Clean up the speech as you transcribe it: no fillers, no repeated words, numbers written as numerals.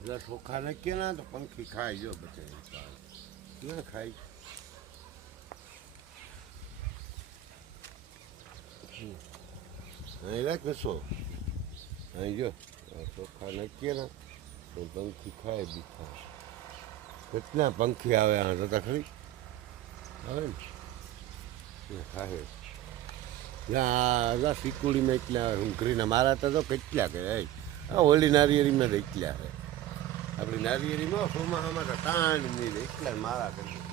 એટલે ચોખા નાખીએ ને તો પંખી ખાઈ જો બચે ના ખાઈ અહીં રાખ કશો અહીં જો ચોખા નાખીએ ને તો પંખી ખાય બીઠા કેટલા પંખી આવે આ જતા ખરી આવે ને ખાય ત્યાં સિકુડીમાં એટલા હુંકરીને મારા તો કેટલા કે આ ઓલી નારિયેરીમાં તો એટલા છે આપણી નારિયેરીમાં સોમાહામાં તો તાણ નહીં એટલા મારા કરી